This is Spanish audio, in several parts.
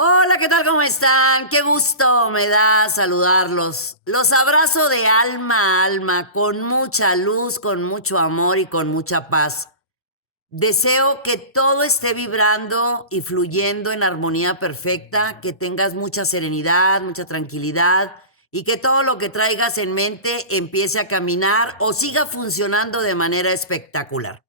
Hola, ¿qué tal? ¿Cómo están? Qué gusto me da saludarlos. Los abrazo de alma a alma, con mucha luz, con mucho amor y con mucha paz. Deseo que todo esté vibrando y fluyendo en armonía perfecta, que tengas mucha serenidad, mucha tranquilidad y que todo lo que traigas en mente empiece a caminar o siga funcionando de manera espectacular.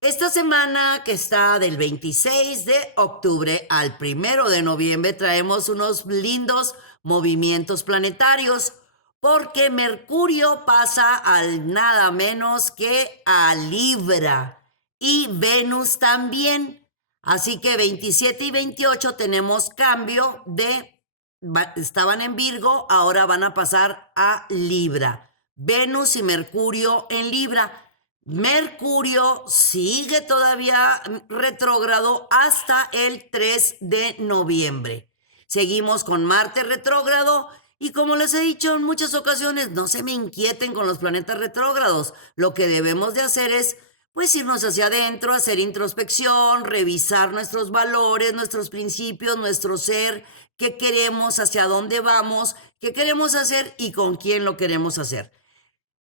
Esta semana que está del 26 de octubre al 1 de noviembre traemos unos lindos movimientos planetarios porque Mercurio pasa al nada menos que a Libra y Venus también. Así que 27 y 28 tenemos cambio estaban en Virgo, ahora van a pasar a Libra. Venus y Mercurio en Libra. Mercurio sigue todavía retrógrado hasta el 3 de noviembre. Seguimos con Marte retrógrado y como les he dicho en muchas ocasiones, no se me inquieten con los planetas retrógrados. Lo que debemos de hacer es pues irnos hacia adentro, hacer introspección, revisar nuestros valores, nuestros principios, nuestro ser, qué queremos, hacia dónde vamos, qué queremos hacer y con quién lo queremos hacer.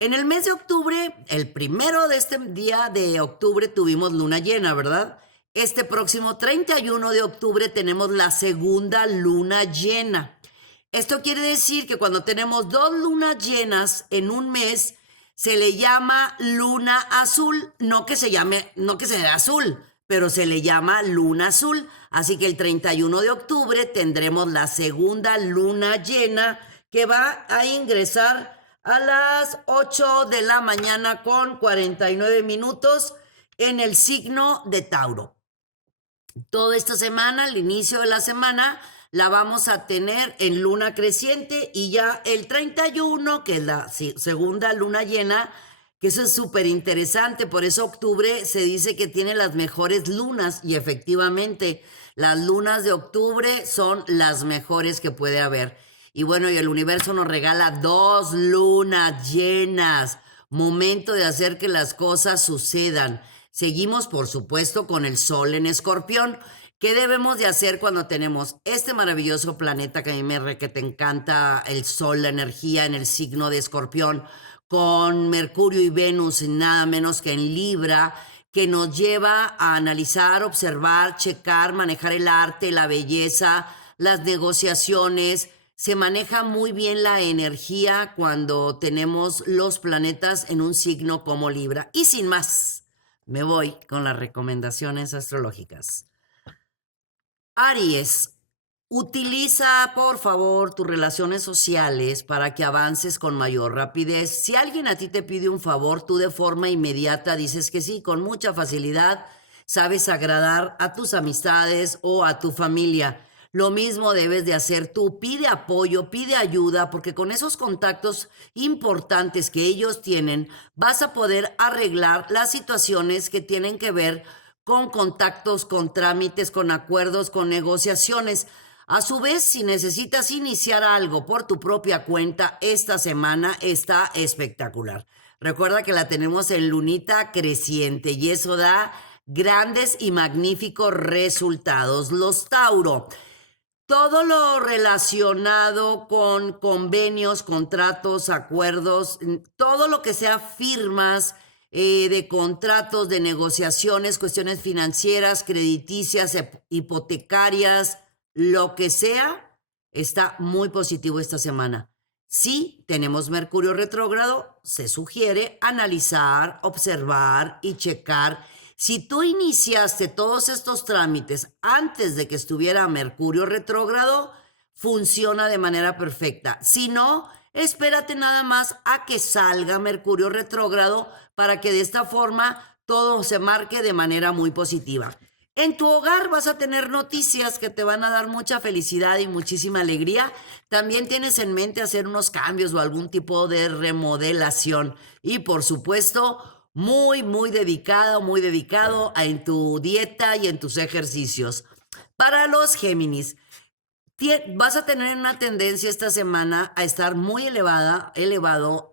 En el mes de octubre, el primero de este día de octubre tuvimos luna llena, ¿verdad? Este próximo 31 de octubre tenemos la segunda luna llena. Esto quiere decir que cuando tenemos dos lunas llenas en un mes, se le llama luna azul, no que sea azul, pero se le llama luna azul. Así que el 31 de octubre tendremos la segunda luna llena que va a ingresar a las 8 de la mañana con 49 minutos en el signo de Tauro. Toda esta semana, al inicio de la semana, la vamos a tener en luna creciente y ya el 31, que es la segunda luna llena, que eso es súper interesante, por eso octubre se dice que tiene las mejores lunas y efectivamente las lunas de octubre son las mejores que puede haber. Y bueno, y el universo nos regala dos lunas llenas, momento de hacer que las cosas sucedan. Seguimos, por supuesto, con el Sol en Escorpión. ¿Qué debemos de hacer cuando tenemos este maravilloso planeta que a mí que te encanta, el Sol, la energía en el signo de Escorpión, con Mercurio y Venus nada menos que en Libra, que nos lleva a analizar, observar, checar, manejar el arte, la belleza, las negociaciones? Se maneja muy bien la energía cuando tenemos los planetas en un signo como Libra. Y sin más, me voy con las recomendaciones astrológicas. Aries, utiliza por favor tus relaciones sociales para que avances con mayor rapidez. Si alguien a ti te pide un favor, tú de forma inmediata dices que sí, con mucha facilidad sabes agradar a tus amistades o a tu familia. Lo mismo debes de hacer tú, pide apoyo, pide ayuda, porque con esos contactos importantes que ellos tienen, vas a poder arreglar las situaciones que tienen que ver con contactos, con trámites, con acuerdos, con negociaciones. A su vez, si necesitas iniciar algo por tu propia cuenta, esta semana está espectacular. Recuerda que la tenemos en lunita creciente y eso da grandes y magníficos resultados. Los Tauro, todo lo relacionado con convenios, contratos, acuerdos, todo lo que sea firmas de contratos, de negociaciones, cuestiones financieras, crediticias, hipotecarias, lo que sea, está muy positivo esta semana. Si tenemos Mercurio retrógrado, se sugiere analizar, observar y checar. Si tú iniciaste todos estos trámites antes de que estuviera Mercurio retrógrado, funciona de manera perfecta. Si no, espérate nada más a que salga Mercurio retrógrado para que de esta forma todo se marque de manera muy positiva. En tu hogar vas a tener noticias que te van a dar mucha felicidad y muchísima alegría. También tienes en mente hacer unos cambios o algún tipo de remodelación. Y por supuesto, muy dedicado en tu dieta y en tus ejercicios. Para los Géminis, vas a tener una tendencia esta semana a estar muy elevado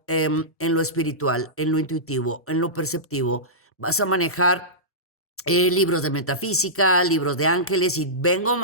en lo espiritual, en lo intuitivo, en lo perceptivo. Vas a manejar libros de metafísica, libros de ángeles, y vengo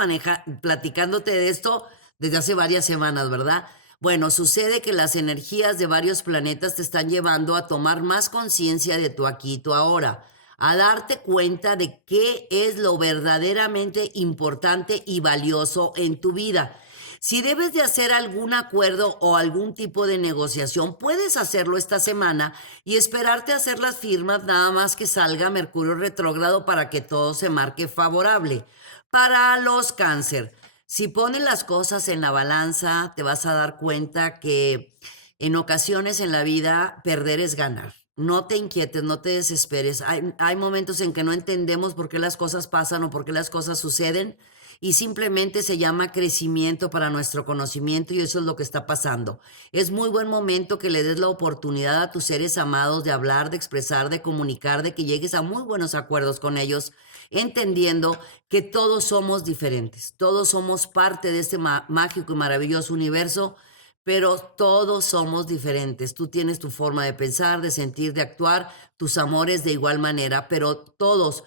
platicándote de esto desde hace varias semanas, ¿verdad? Bueno, sucede que las energías de varios planetas te están llevando a tomar más conciencia de tu aquí y tu ahora, a darte cuenta de qué es lo verdaderamente importante y valioso en tu vida. Si debes de hacer algún acuerdo o algún tipo de negociación, puedes hacerlo esta semana y esperarte a hacer las firmas nada más que salga Mercurio retrógrado para que todo se marque favorable. Para los cáncer, si pones las cosas en la balanza, te vas a dar cuenta que en ocasiones en la vida perder es ganar. No te inquietes, no te desesperes. Hay momentos en que no entendemos por qué las cosas pasan o por qué las cosas suceden y simplemente se llama crecimiento para nuestro conocimiento y eso es lo que está pasando. Es muy buen momento que le des la oportunidad a tus seres amados de hablar, de expresar, de comunicar, de que llegues a muy buenos acuerdos con ellos, entendiendo que todos somos diferentes, todos somos parte de este mágico y maravilloso universo, pero todos somos diferentes. Tú tienes tu forma de pensar, de sentir, de actuar, tus amores de igual manera, pero todos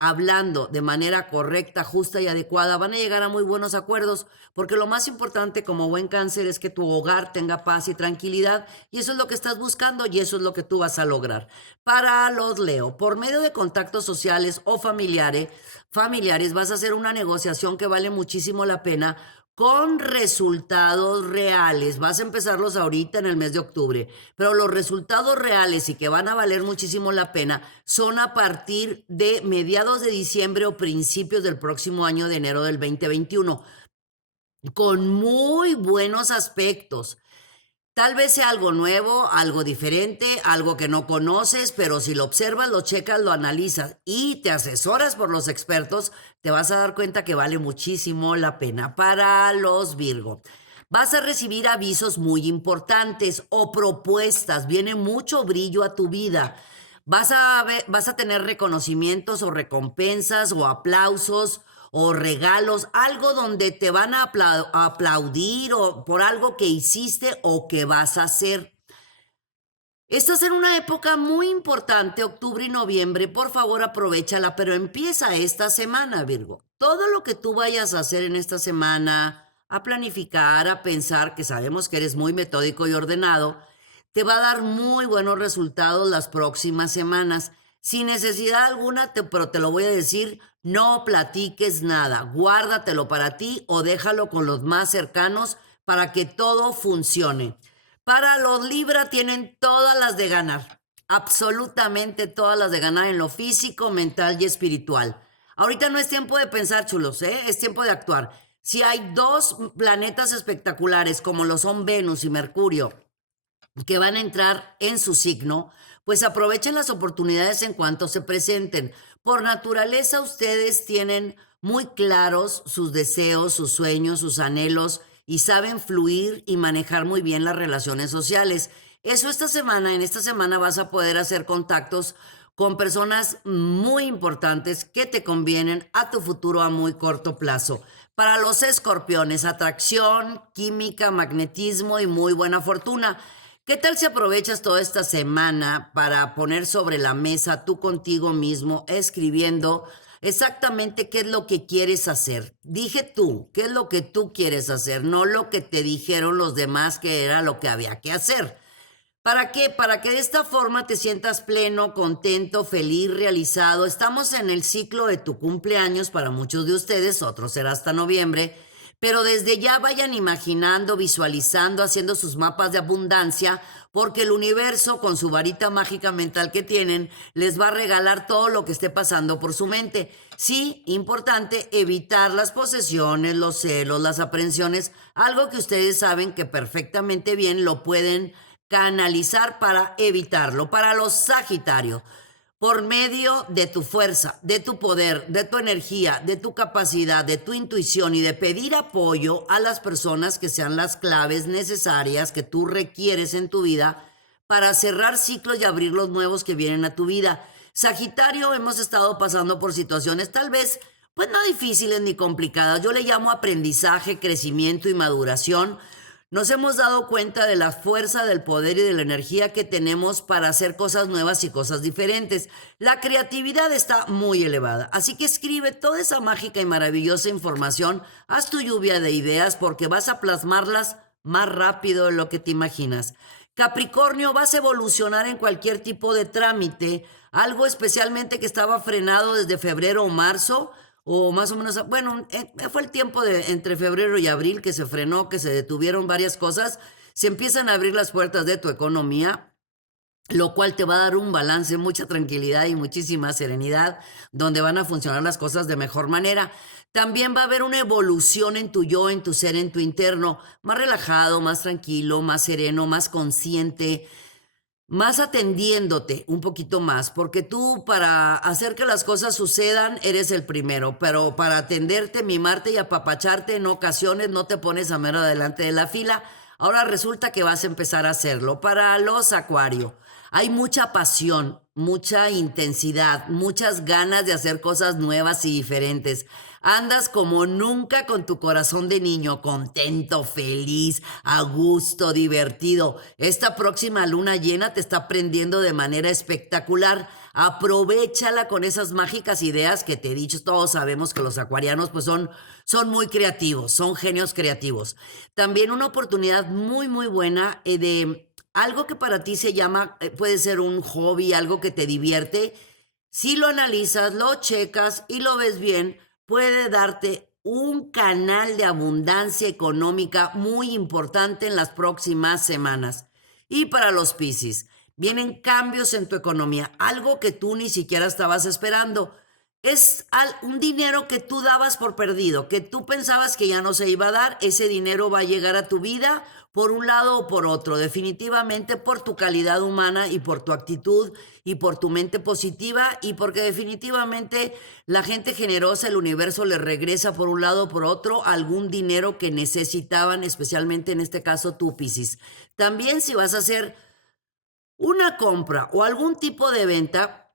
hablando de manera correcta, justa y adecuada, van a llegar a muy buenos acuerdos, porque lo más importante como buen cáncer es que tu hogar tenga paz y tranquilidad, y eso es lo que estás buscando y eso es lo que tú vas a lograr. Para los Leo, por medio de contactos sociales o familiares vas a hacer una negociación que vale muchísimo la pena con resultados reales. Vas a empezarlos ahorita en el mes de octubre, pero los resultados reales y que van a valer muchísimo la pena son a partir de mediados de diciembre o principios del próximo año de enero del 2021, con muy buenos aspectos. Tal vez sea algo nuevo, algo diferente, algo que no conoces, pero si lo observas, lo checas, lo analizas y te asesoras por los expertos, te vas a dar cuenta que vale muchísimo la pena. Para los Virgo, vas a recibir avisos muy importantes o propuestas, viene mucho brillo a tu vida. Vas a tener reconocimientos o recompensas o aplausos o regalos, algo donde te van a aplaudir o por algo que hiciste o que vas a hacer. Estás en una época muy importante, octubre y noviembre, por favor aprovéchala, pero empieza esta semana, Virgo. Todo lo que tú vayas a hacer en esta semana, a planificar, a pensar, que sabemos que eres muy metódico y ordenado, te va a dar muy buenos resultados las próximas semanas. Sin necesidad alguna, pero te lo voy a decir, no platiques nada, guárdatelo para ti o déjalo con los más cercanos para que todo funcione. Para los Libra tienen todas las de ganar, absolutamente todas las de ganar en lo físico, mental y espiritual. Ahorita no es tiempo de pensar, chulos, ¿eh? Es tiempo de actuar. Si hay dos planetas espectaculares como lo son Venus y Mercurio, que van a entrar en su signo, pues aprovechen las oportunidades en cuanto se presenten. Por naturaleza ustedes tienen muy claros sus deseos, sus sueños, sus anhelos y saben fluir y manejar muy bien las relaciones sociales. Eso en esta semana vas a poder hacer contactos con personas muy importantes que te convienen a tu futuro a muy corto plazo. Para los escorpiones, atracción, química, magnetismo y muy buena fortuna. ¿Qué tal si aprovechas toda esta semana para poner sobre la mesa tú contigo mismo, escribiendo exactamente qué es lo que quieres hacer? Dije tú, qué es lo que tú quieres hacer, no lo que te dijeron los demás que era lo que había que hacer. ¿Para qué? Para que de esta forma te sientas pleno, contento, feliz, realizado. Estamos en el ciclo de tu cumpleaños para muchos de ustedes, otros será hasta noviembre, pero desde ya vayan imaginando, visualizando, haciendo sus mapas de abundancia, porque el universo con su varita mágica mental que tienen les va a regalar todo lo que esté pasando por su mente. Sí, importante evitar las posesiones, los celos, las aprensiones, algo que ustedes saben que perfectamente bien lo pueden canalizar para evitarlo. Para los Sagitario, por medio de tu fuerza, de tu poder, de tu energía, de tu capacidad, de tu intuición y de pedir apoyo a las personas que sean las claves necesarias que tú requieres en tu vida para cerrar ciclos y abrir los nuevos que vienen a tu vida. Sagitario, hemos estado pasando por situaciones tal vez pues no difíciles ni complicadas. Yo le llamo aprendizaje, crecimiento y maduración. Nos hemos dado cuenta de la fuerza, del poder y de la energía que tenemos para hacer cosas nuevas y cosas diferentes. La creatividad está muy elevada, así que escribe toda esa mágica y maravillosa información, haz tu lluvia de ideas porque vas a plasmarlas más rápido de lo que te imaginas. Capricornio, vas a evolucionar en cualquier tipo de trámite, algo especialmente que estaba frenado desde febrero o marzo, o más o menos, bueno, fue el tiempo de entre febrero y abril que se frenó, que se detuvieron varias cosas, se empiezan a abrir las puertas de tu economía, lo cual te va a dar un balance, mucha tranquilidad y muchísima serenidad, donde van a funcionar las cosas de mejor manera. También va a haber una evolución en tu yo, en tu ser, en tu interno, más relajado, más tranquilo, más sereno, más consciente, más atendiéndote un poquito más, porque tú para hacer que las cosas sucedan eres el primero, pero para atenderte, mimarte y apapacharte en ocasiones no te pones a mero adelante de la fila. Ahora resulta que vas a empezar a hacerlo. Para los Acuario, hay mucha pasión, mucha intensidad, muchas ganas de hacer cosas nuevas y diferentes. Andas como nunca con tu corazón de niño, contento, feliz, a gusto, divertido. Esta próxima luna llena te está prendiendo de manera espectacular. Aprovéchala con esas mágicas ideas que te he dicho. Todos sabemos que los acuarianos pues son muy creativos, son genios creativos. También una oportunidad muy, muy buena de algo que para ti se llama, puede ser un hobby, algo que te divierte. Si lo analizas, lo checas y lo ves bien, puede darte un canal de abundancia económica muy importante en las próximas semanas. Y para los Piscis, vienen cambios en tu economía, algo que tú ni siquiera estabas esperando. Es un dinero que tú dabas por perdido, que tú pensabas que ya no se iba a dar. Ese dinero va a llegar a tu vida por un lado o por otro, definitivamente por tu calidad humana y por tu actitud y por tu mente positiva y porque definitivamente la gente generosa, el universo le regresa por un lado o por otro algún dinero que necesitaban, especialmente en este caso tú, Piscis. También si vas a hacer una compra o algún tipo de venta,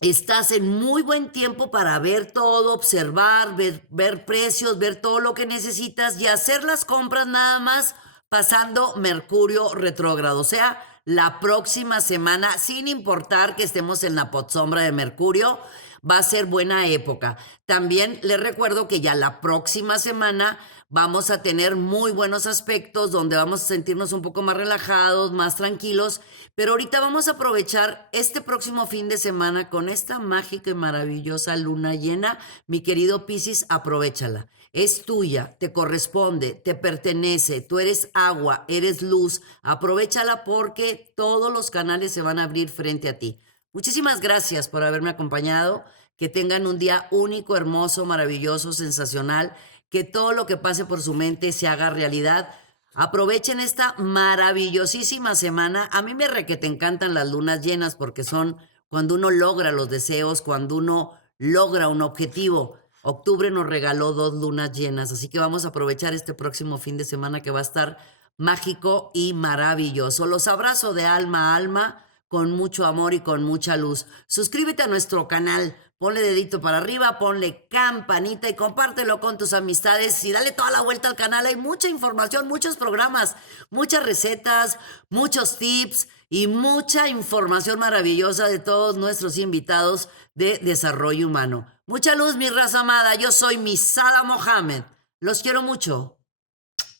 estás en muy buen tiempo para ver todo, observar, ver precios, ver todo lo que necesitas y hacer las compras nada más pasando Mercurio retrógrado. O sea, la próxima semana, sin importar que estemos en la podsombra de Mercurio, va a ser buena época. También les recuerdo que ya la próxima semana vamos a tener muy buenos aspectos donde vamos a sentirnos un poco más relajados, más tranquilos, pero ahorita vamos a aprovechar este próximo fin de semana con esta mágica y maravillosa luna llena. Mi querido Piscis, aprovéchala. Es tuya, te corresponde, te pertenece, tú eres agua, eres luz. Aprovéchala porque todos los canales se van a abrir frente a ti. Muchísimas gracias por haberme acompañado. Que tengan un día único, hermoso, maravilloso, sensacional. Que todo lo que pase por su mente se haga realidad. Aprovechen esta maravillosísima semana. A mí me re que te encantan las lunas llenas porque son cuando uno logra los deseos, cuando uno logra un objetivo. Octubre nos regaló 2 lunas llenas, así que vamos a aprovechar este próximo fin de semana que va a estar mágico y maravilloso. Los abrazo de alma a alma con mucho amor y con mucha luz. Suscríbete a nuestro canal, ponle dedito para arriba, ponle campanita y compártelo con tus amistades y dale toda la vuelta al canal. Hay mucha información, muchos programas, muchas recetas, muchos tips y mucha información maravillosa de todos nuestros invitados de desarrollo humano. Mucha luz, mi raza amada. Yo soy Misada Mohamed. Los quiero mucho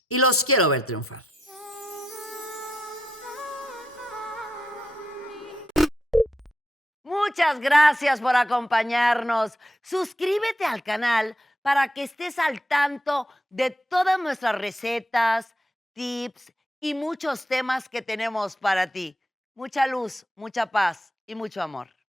y los quiero ver triunfar. Muchas gracias por acompañarnos. Suscríbete al canal para que estés al tanto de todas nuestras recetas, tips y muchos temas que tenemos para ti. Mucha luz, mucha paz y mucho amor.